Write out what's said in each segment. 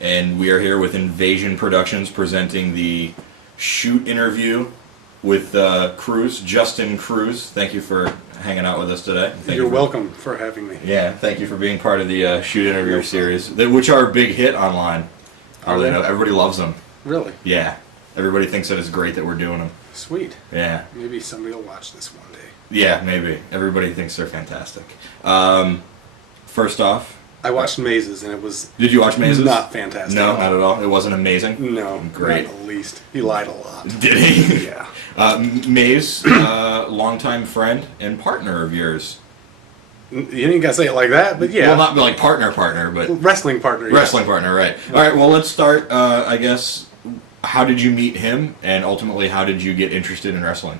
and we are here with Invasion Productions presenting the shoot interview with Cruze, Justin Cruze. Thank you for hanging out with us today. You're welcome for having me. Yeah, thank you for being part of the shoot interview series, which are a big hit online. Are they? Everybody loves them. Really? Yeah, everybody thinks that it's great that we're doing them. Sweet. Yeah. Maybe somebody will watch this one day. Yeah, maybe. Everybody thinks they're fantastic. First off, I watched Mazes, and it was... Did you watch Mazes? Not fantastic. No, not at all. It wasn't amazing? No. Great. Not the least. He lied a lot. Did he? Yeah. Maze, longtime friend and partner of yours. You didn't gotta say it like that, but yeah. Well, not like partner, but... Wrestling partner, yeah. Wrestling partner, right. All right, well, let's start, I guess, how did you meet him, and ultimately, how did you get interested in wrestling?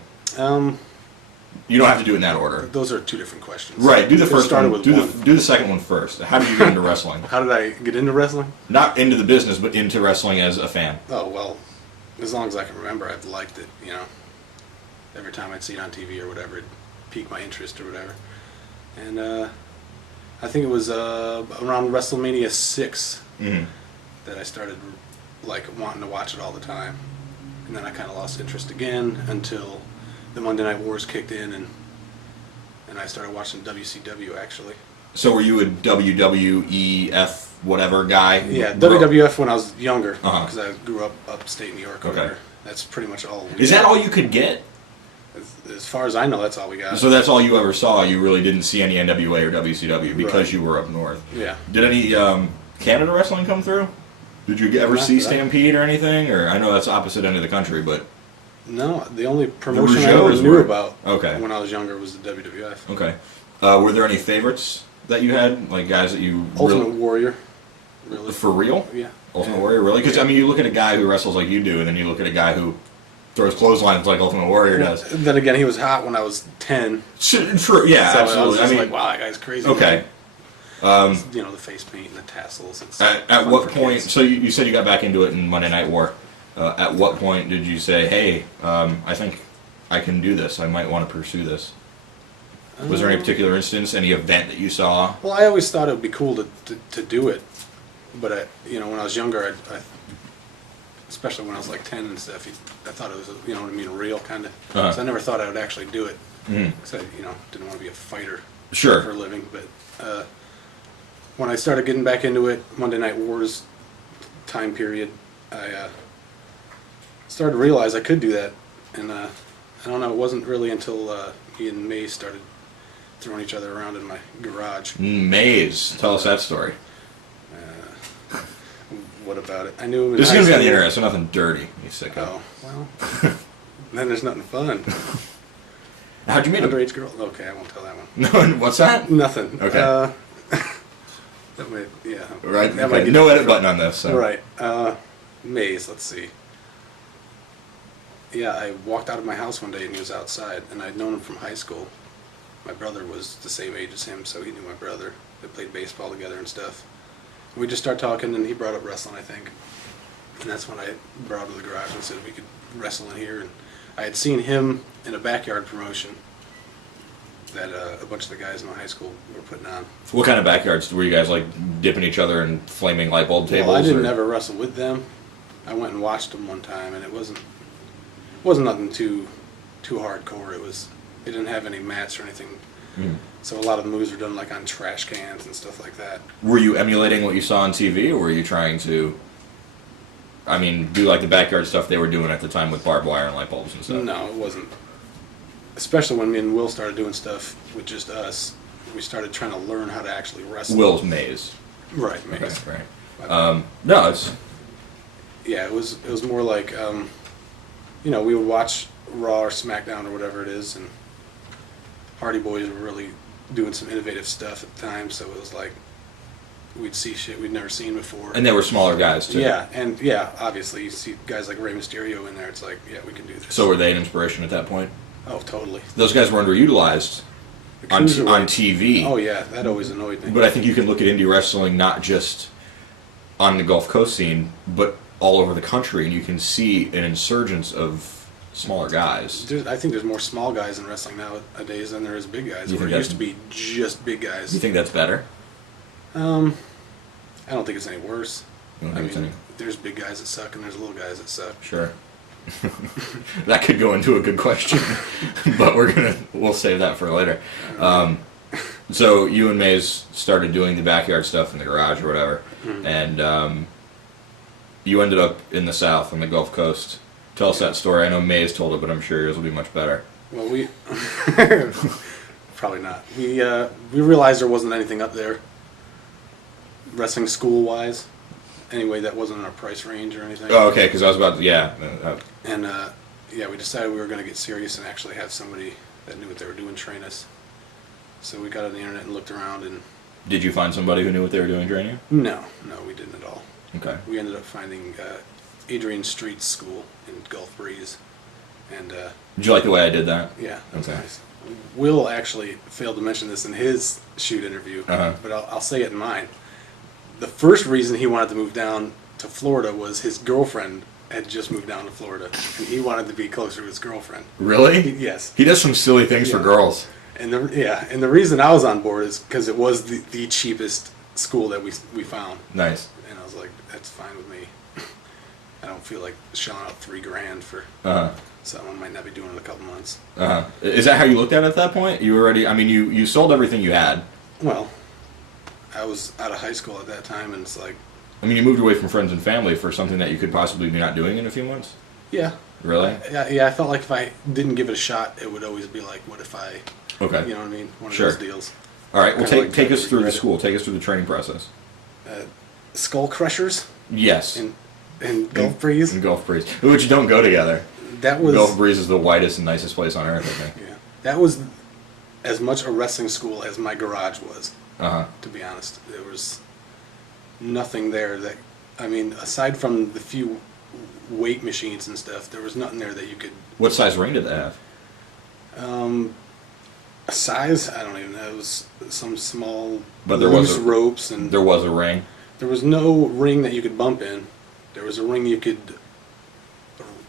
You don't have to do it in that order. Those are two different questions. Right, do the first one. With do the second one first. How did you get into wrestling? How did I get into wrestling? Not into the business, but into wrestling as a fan. Oh, well, as long as I can remember, I've liked it, you know. Every time I'd see it on TV or whatever, it'd pique my interest or whatever. And I think it was around WrestleMania 6 that I started like wanting to watch it all the time. And then I kind of lost interest again until the Monday Night Wars kicked in, and I started watching WCW actually. So were you a WWEF whatever guy? Yeah, WWF when I was younger, because I grew up upstate New York. Okay. That's pretty much all. Is that all you could get? As far as I know, that's all we got. So that's all you ever saw? You really didn't see any NWA or WCW because you were up north? Yeah. Did any Canada wrestling come through? Did you ever see Stampede or anything? Or I know that's opposite end of the country, but... No, the only promotion I ever knew about when I was younger was the WWF. Okay. Were there any favorites that you had? Like guys that you... Ultimate Warrior. Really. For real? Yeah. Ultimate Warrior, really? Because, I mean, you look at a guy who wrestles like you do, and then you look at a guy who throws clotheslines like Ultimate Warrior does. Then again, he was hot when I was 10. True, yeah, so absolutely. I was like, wow, that guy's crazy. Okay. You know, the face paint and the tassels. At what point, so you said you got back into it in Monday Night War. At what point did you say, hey, I think I can do this, I might want to pursue this? Was there any particular instance, any event that you saw? Well, I always thought it would be cool to do it, but when I was younger, I especially when I was like 10 and stuff, I thought it was, you know what I mean, real kind of. So I never thought I would actually do it, because I, didn't want to be a fighter for a living. But when I started getting back into it, Monday Night Wars time period, I started to realize I could do that, and I don't know, it wasn't really until me and Maze started throwing each other around in my garage. Maze, tell us that story. What about it? I knew him in This is going to be on the school. internet, so nothing dirty, you sicko. Oh, well, then there's nothing fun. How'd you meet him? Underage girl? Okay, I won't tell that one. No, what's that? Nothing. Okay. That might, yeah. Right, that might get no edit button on this. So. Right. Maze, let's see. Yeah, I walked out of my house one day and he was outside, and I'd known him from high school. My brother was the same age as him, so he knew my brother. They played baseball together and stuff. We just started talking, and he brought up wrestling, I think. And that's when I brought him to the garage and said we could wrestle in here. And I had seen him in a backyard promotion that a bunch of the guys in my high school were putting on. What kind of backyards? Were you guys like dipping each other in flaming light bulb tables? Well, I didn't ever wrestle with them. I went and watched them one time, and it wasn't nothing too hardcore. They didn't have any mats or anything. So a lot of the moves were done like on trash cans and stuff like that. Were you emulating what you saw on TV, or were you trying to, do like the backyard stuff they were doing at the time with barbed wire and light bulbs and stuff? No, it wasn't. Especially when me and Will started doing stuff with just us. We started trying to learn how to actually wrestle. Will's Maze. Right, Maze. Okay, right. No, it's... Yeah, it was more like, we would watch Raw or SmackDown or whatever it is, and Hardy Boys were really doing some innovative stuff at the time, so it was like we'd see shit we'd never seen before. And they were smaller guys, too. Yeah, and obviously you see guys like Rey Mysterio in there, it's like, yeah, we can do this. So were they an inspiration at that point? Oh, totally. Those guys were underutilized on TV. Oh, yeah, that always annoyed me. But I think you can look at indie wrestling not just on the Gulf Coast scene, but all over the country, and you can see an insurgence of smaller guys. I think there's more small guys in wrestling nowadays than there is big guys. Where it used to be just big guys. You think that's better? I don't think it's any worse. You don't I give it to mean, any- there's big guys that suck and there's little guys that suck. Sure. That could go into a good question, but we'll save that for later. So you and Maze started doing the backyard stuff in the garage or whatever, and you ended up in the South on the Gulf Coast. Tell us that story. I know Maze told it, but I'm sure yours will be much better. Well, we probably not. We realized there wasn't anything up there, wrestling school wise. Anyway, that wasn't in our price range or anything. Oh, okay. Because I was about to, And yeah, we decided we were going to get serious and actually have somebody that knew what they were doing train us. So we got on the internet and looked around, and Did you find somebody who knew what they were doing training you? no, we didn't at all. Okay. We ended up finding Adrian Street's school in Gulf Breeze, and Did you like the way I did that? yeah, that was Okay. nice. Will actually failed to mention this in his shoot interview, Uh-huh. but I'll say it in mine. The first reason he wanted to move down to Florida was his girlfriend had just moved down to Florida, and he wanted to be closer to his girlfriend. Really? Yes. He does some silly things for Yeah. girls. And the reason I was on board is because it was the cheapest school that we found, Nice. and I was like, that's fine with me. I don't feel like shelling out $3,000 for Uh-huh. something I might not be doing in a couple months. Uh-huh. Is that how you looked at it at that point? You already, I mean, you sold everything you had. Well, I was out of high school at that time, and it's like, I mean, you moved away from friends and family for something that you could possibly be not doing in a few months? yeah. Really? Yeah, I felt like if I didn't give it a shot, it would always be like, what if I, Okay. you know what I mean? One of Sure. those deals. All right, well, Kinda like take trying us to through the regret it. school. Take us through the training process. Skull Crushers Yes. in Gulf Breeze. In Gulf Breeze. Which don't go together. That was Gulf Breeze is the whitest and nicest place on earth, I think. yeah. That was as much a wrestling school as my garage was. Uh-huh. To be honest, there was nothing there that, I mean, aside from the few weight machines and stuff, there was nothing there that you could. What size ring did they have? Size, I don't even know. It was some small But there was loose a- ropes, and There was a ring. there was no ring that you could bump in. There was a ring you could,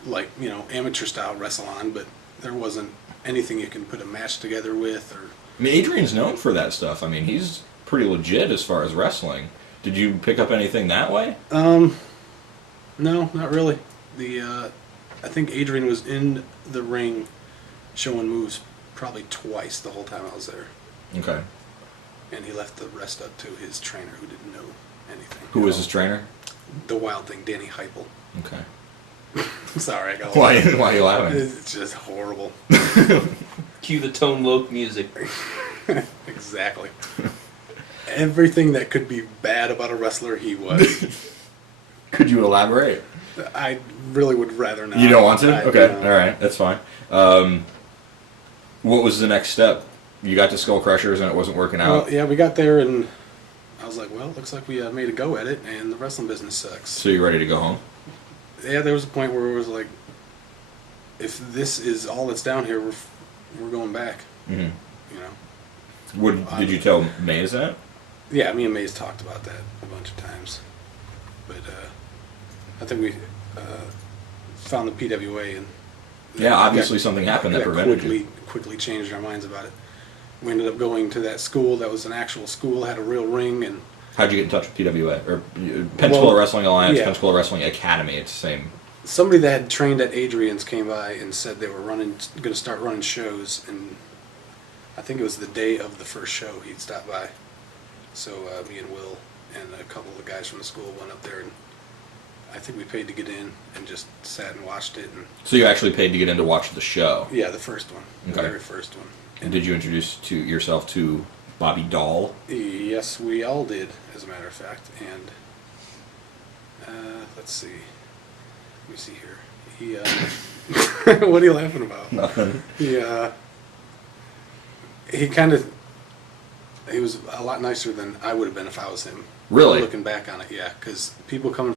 like, amateur style wrestle on, but there wasn't anything you can put a match together with. Or I mean, Adrian's known for that stuff. I mean, he's pretty legit as far as wrestling. Did you pick up anything that way? no, not really. I think Adrian was in the ring showing moves probably twice the whole time I was there. Okay. And he left the rest up to his trainer who didn't know anything. Who was his trainer? The Wild Thing, Danny Heupel. Okay. Sorry, I got Why are you laughing? It's just horrible. Cue the Tone Loc music. Exactly. Everything that could be bad about a wrestler, he was. Could you elaborate? I really would rather not. You don't want to? I- Okay, no. all right, that's fine. What was the next step? You got to Skull Crushers and it wasn't working out. Well, yeah, we got there and I was like, well, it looks like we made a go at it, and the wrestling business sucks. So you're ready to go home? Yeah, there was a point where it was like, if this is all that's down here, we're going back. Mm-hmm. You know. What did you tell Maze that? Yeah, me and Maze talked about that a bunch of times, but I think we found the PWA and Yeah, obviously something happened that prevented you. quickly changed our minds about it. We ended up going to that school that was an actual school, had a real ring, and How'd you get in touch with PWA or Pensacola Wrestling Alliance, yeah. Pensacola Wrestling Academy? It's the same. somebody that had trained at Adrian's came by and said they were going to start running shows, and I think it was the day of the first show he'd stopped by. So me and Will and a couple of the guys from the school went up there, and I think we paid to get in and just sat and watched it. And So you actually paid to get in to watch the show. yeah, the first one, the Okay. very first one. And did you introduce yourself to Bobby Dahl? Yes, we all did, as a matter of fact. And let's see. Let me see here. He, what are you laughing about? Nothing. He was a lot nicer than I would have been if I was him. Really? Looking back on it, yeah, because people coming